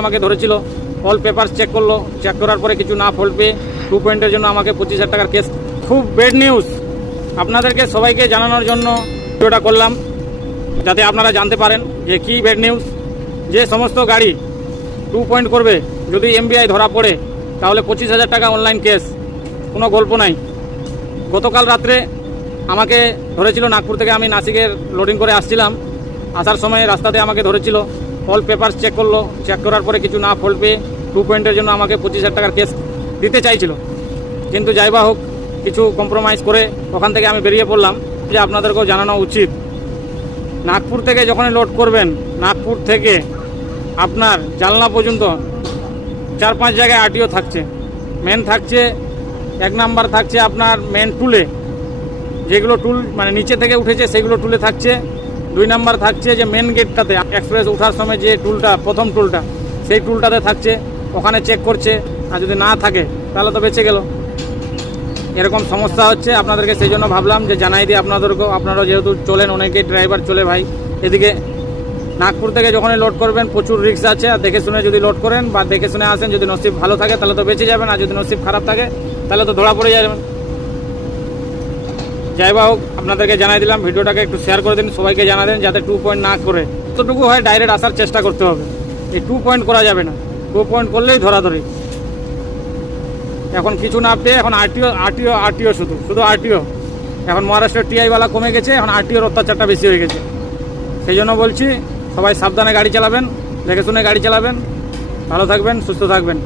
আমাকে ধরেছিল, all paper check করলো, চেক করার পরে কিছু না ফল্ট পেয়ে 2 পয়েন্টের জন্য আমাকে 25,000 টাকার কেস। খুব ব্যাড নিউজ, আপনাদেরকে সবাইকে জানানোর জন্য ভিডিওটা করলাম, যাতে আপনারা জানতে পারেন যে কি ব্যাড নিউজ। যে সমস্ত গাড়ি 2 পয়েন্ট করবে, যদি এমবিআই ধরা পড়ে তাহলে 25,000 টাকা অনলাইন কেস, কোনো গল্প নাই। গতকাল রাত্রে আমাকে ধরেছিল নাগপুর থেকে, আমি নাসিকের লোডিং করে আসছিলাম, আসার সময় রাস্তাতে আমাকে ধরেছিল, অল পেপার চেক করলো, চেক করার পরে কিছু না ফল্ট পেয়ে 2 পয়েন্টের জন্য আমাকে 25,000 টাকার কেস দিতে চাইছিল। কিন্তু যাই বা হোক, কিছু কম্প্রোমাইজ করে ওখান থেকে আমি বেরিয়ে পড়লাম। যে আপনাদেরকেও জানানো উচিত, নাগপুর থেকে যখনই লোড করবেন, নাগপুর থেকে আপনার জালনা পর্যন্ত 4-5 জায়গায় আরটিও থাকছে। মেন থাকছে, 1 নাম্বার থাকছে আপনার মেন টুলে, যেগুলো টুল মানে নিচে থেকে উঠেছে সেগুলো টুলে থাকছে। 2 নাম্বার থাকছে যে মেন গেটটাতে এক্সপ্রেস ওঠার সময় যে টুলটা, প্রথম টুলটা, সেই টুলটাতে থাকছে, ওখানে চেক করছে। আর যদি না থাকে তাহলে তো বেঁচে গেল। এরকম সমস্যা হচ্ছে আপনাদেরকে, সেই জন্য ভাবলাম যে জানাই দিই আপনাদেরকেও। আপনারাও যেহেতু চলেন, অনেকেই ড্রাইভার চলে ভাই, এদিকে নাগপুর থেকে যখনই লোড করবেন প্রচুর রিস্ক আছে। আর দেখে শুনে যদি লোড করেন বা দেখে শুনে আসেন, যদি নসিব ভালো থাকে তাহলে তো বেঁচে যাবেন, আর যদি নসিব খারাপ থাকে তাহলে তো ধরা পড়ে যাবেন। যাই বা হোক, আপনাদেরকে জানাই দিলাম। ভিডিওটাকে একটু শেয়ার করে দিন, সবাইকে জানা দেন যাতে 2 পয়েন্ট না করে, যতটুকু হয় ডাইরেক্ট আসার চেষ্টা করতে হবে। এই 2 পয়েন্ট করা যাবে না, 2 পয়েন্ট করলেই ধরাধরি। এখন কিছু না পেয়ে এখন আরটিও শুধু আরটিও। এখন মহারাষ্ট্রের টিআইওয়ালা কমে গেছে, এখন আরটিওর অত্যাচারটা বেশি হয়ে গেছে। সেই জন্য বলছি, সবাই সাবধানে গাড়ি চালাবেন, দেখে শুনে গাড়ি চালাবেন, ভালো থাকবেন, সুস্থ থাকবেন।